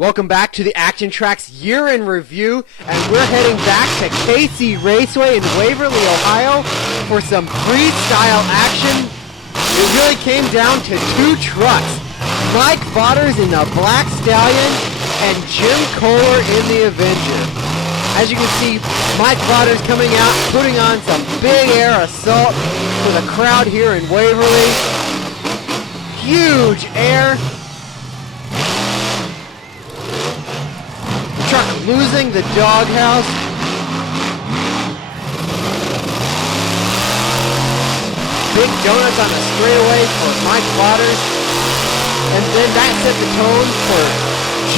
Welcome back to the ActionTracks Year in Review, and we're heading back to KC Raceway in Waverly, Ohio for some freestyle action. It really came down to two trucks, Mike Vaughters in the Black Stallion and Jim Kohler in the Avenger. As you can see, Mike Vaughters coming out, putting on some big air assault for the crowd here in Waverly. Huge air. Truck losing the doghouse. Big donuts on the straightaway for Mike Vaughters. And then that set the tone for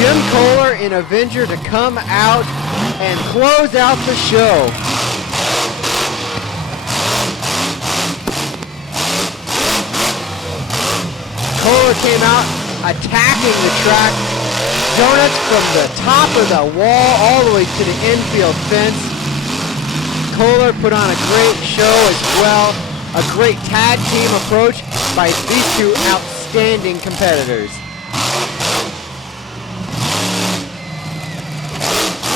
Jim Kohler in Avenger to come out and close out the show. Kohler came out attacking the track. Donuts from the top of the wall all the way to the infield fence. Kohler put on a great show as well. A great tag team approach by these two outstanding competitors.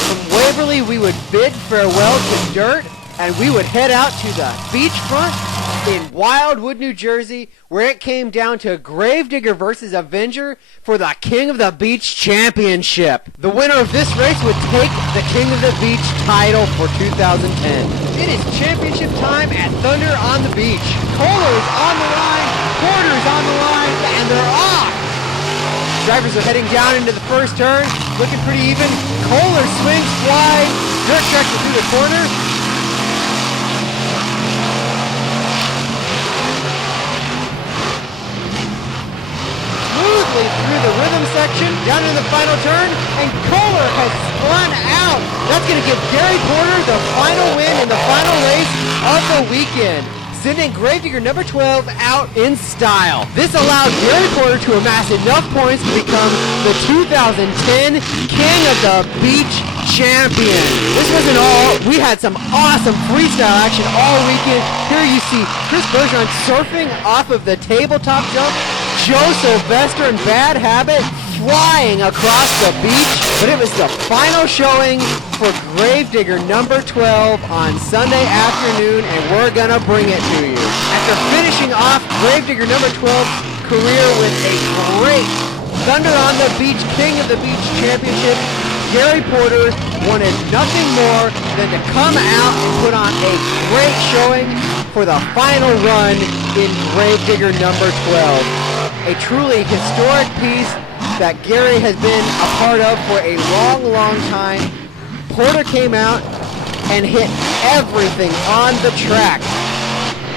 From Waverly, we would bid farewell to dirt, and we would head out to the beachfront in Wildwood, New Jersey, where it came down to Gravedigger versus Avenger for the King of the Beach Championship. The winner of this race would take the King of the Beach title for 2010. It is championship time at Thunder on the Beach. Kohler is on the line, Porter's on the line, and they're off. Drivers are heading down into the first turn, looking pretty even. Kohler swings wide, dirt tractor through the corner. Through the rhythm section, down in the final turn, and Kohler has spun out. That's going to give Gary Porter the final win in the final race of the weekend, sending Gravedigger number 12 out in style. This allowed Gary Porter to amass enough points to become the 2010 King of the Beach champion. This wasn't all. We had some awesome freestyle action all weekend. Here you see Chris Bergeron surfing off of the tabletop jump. Joe Sylvester and Bad Habit flying across the beach, but it was the final showing for Gravedigger number 12 on Sunday afternoon, and we're gonna bring it to you. After finishing off Gravedigger number 12's career with a great Thunder on the Beach King of the Beach championship, Gary Porter wanted nothing more than to come out and put on a great showing for the final run in Gravedigger number 12. A truly historic piece that Gary has been a part of for a long, long time. Porter came out and hit everything on the track.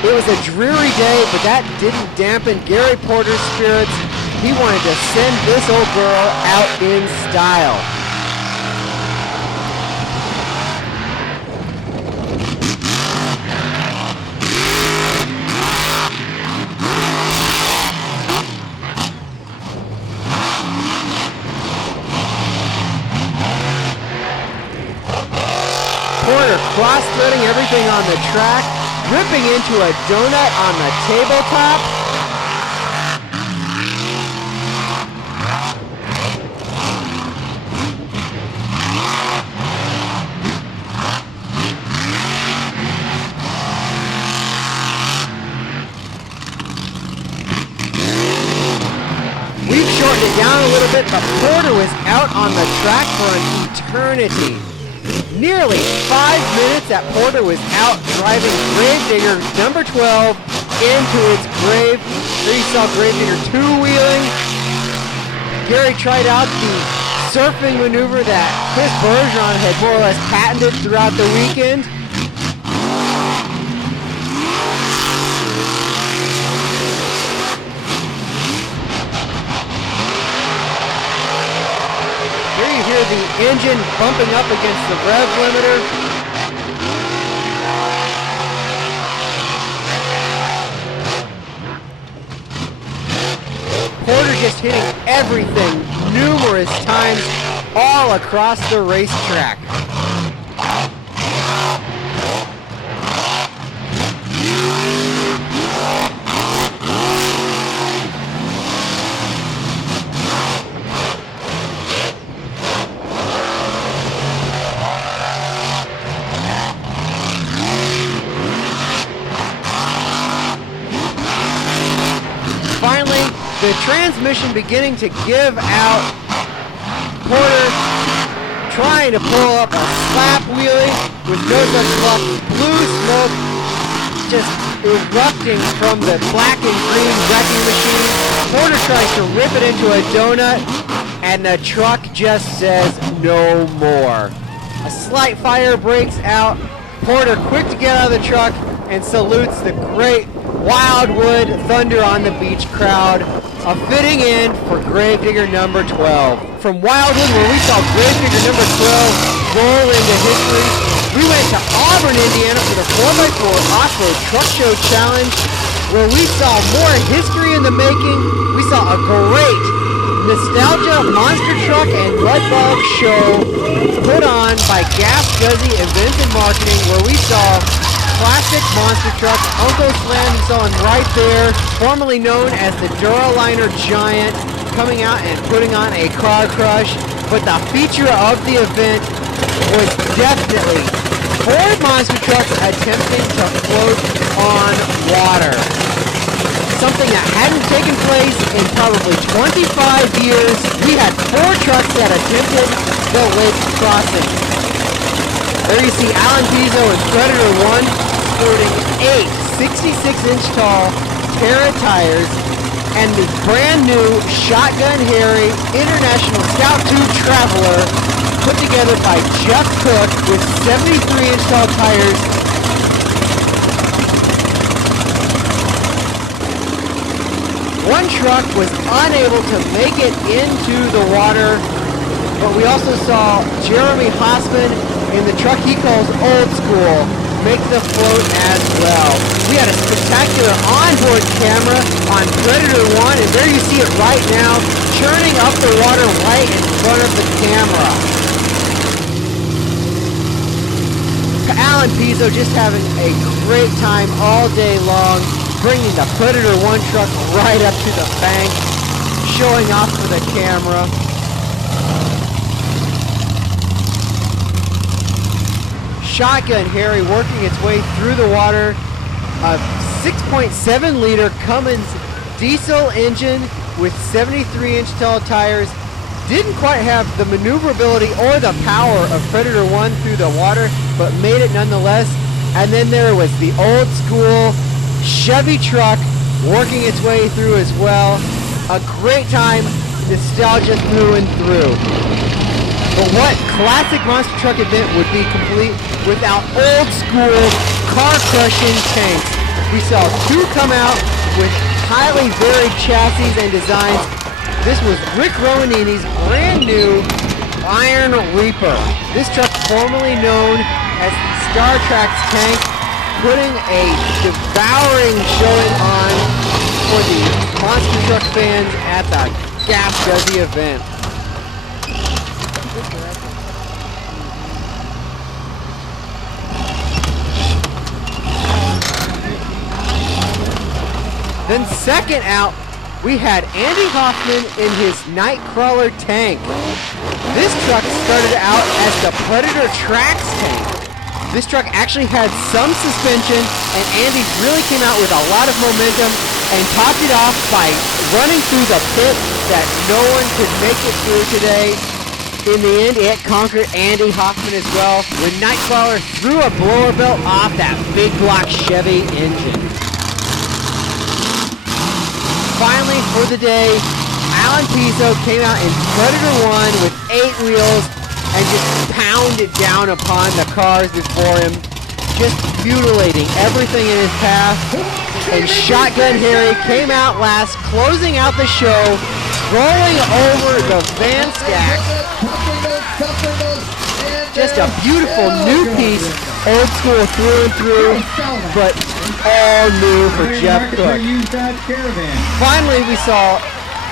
It was a dreary day, but that didn't dampen Gary Porter's spirits. He wanted to send this old girl out in style. Porter cross-threading everything on the track, ripping into a donut on the tabletop. We've shortened it down a little bit, but Porter was out on the track for an eternity. Nearly 5 minutes that Porter was out driving Gravedigger number 12 into its grave. There you saw Gravedigger two-wheeling. Gary tried out the surfing maneuver that Chris Bergeron had more or less patented throughout the weekend. Hear the engine bumping up against the rev limiter. Porter just hitting everything numerous times all across the racetrack. the transmission beginning to give out. Porter trying to pull up a slap wheelie with no such luck. Blue smoke just erupting from the black and green wrecking machine. Porter tries to rip it into a donut, and the truck just says no more. A slight fire breaks out. Porter quick to get out of the truck and salutes the great Wildwood Thunder on the Beach crowd. A fitting end for Gravedigger number 12. From Wildwood, where we saw Gravedigger number 12 roll into history, we went to Auburn, Indiana for the 4x4 Off-Road Truck Show Challenge, where we saw more history in the making. We saw a great nostalgia monster truck and mud bog show put on by Gas Guzzy Events and Marketing, where we saw classic monster truck Uncle Slam, you saw him right there, formerly known as the Duraliner Giant, coming out and putting on a car crush. But the feature of the event was definitely four monster trucks attempting to float on water. Something that hadn't taken place in probably 25 years. We had four trucks that attempted the lake crossing. There you see Alan Pizzo and Predator 1 sporting 8 66-inch tall Terra tires and the brand new Shotgun Harry International Scout 2 Traveler put together by Jeff Cook with 73-inch tall tires. One truck was unable to make it into the water, but we also saw Jeremy Hossman in the truck he calls Old School make the float as well. We had a spectacular onboard camera on Predator 1, and there you see it right now, churning up the water right in front of the camera. Alan Pizzo just having a great time all day long, bringing the Predator 1 truck right up to the bank, showing off for the camera. Shotgun Harry working its way through the water. A 6.7 liter Cummins diesel engine with 73-inch tall tires. Didn't quite have the maneuverability or the power of Predator 1 through the water, but made it nonetheless. And then there was the Old School Chevy truck working its way through as well. A great time, nostalgia through and through. But what classic monster truck event would be complete without Old School car-crushing tanks? We saw two come out with highly varied chassis and designs. This was Rick Romanini's brand new Iron Reaper. This truck, formerly known as the Star Tracks tank, putting a devouring showing on for the monster truck fans at the Gas Guzzy event. Then second out, we had Andy Hoffman in his Nightcrawler tank. This truck started out as the Predator Tracks tank. This truck actually had some suspension, and Andy really came out with a lot of momentum and topped it off by running through the pit that no one could make it through today. In the end, it conquered Andy Hoffman as well when Nightcrawler threw a blower belt off that big block Chevy engine. Finally, for the day, Alan Pizzo came out in Predator 1 with 8 wheels and just pounded down upon the cars before him, just mutilating everything in his path. And Shotgun Harry came out last, closing out the show, rolling over the van stack. Just a beautiful new piece, Old School through and through, but all new for Jeff Cook. Finally, we saw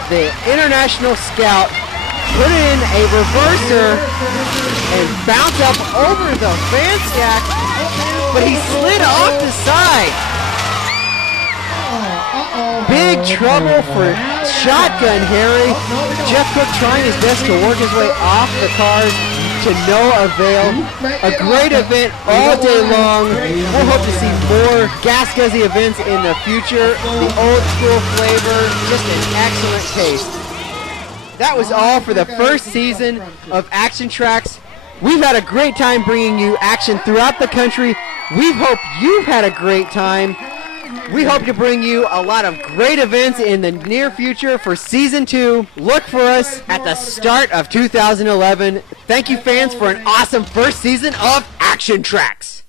the International Scout put in a reverser and bounce up over the van stack, but he slid off the side. Big trouble for Shotgun Harry. Jeff Cook trying his best to work his way off the cars, to no avail. A great event all day long. We'll hope to see more Gas Guzzy events in the future. The old school flavor, just an excellent taste. That was all for the first season of ActionTracks. We've had a great time bringing you action throughout the country. We hope you've had a great time. We hope to bring you a lot of great events in the near future for Season 2. Look for us at the start of 2011. Thank you, fans, for an awesome first season of ActionTracks.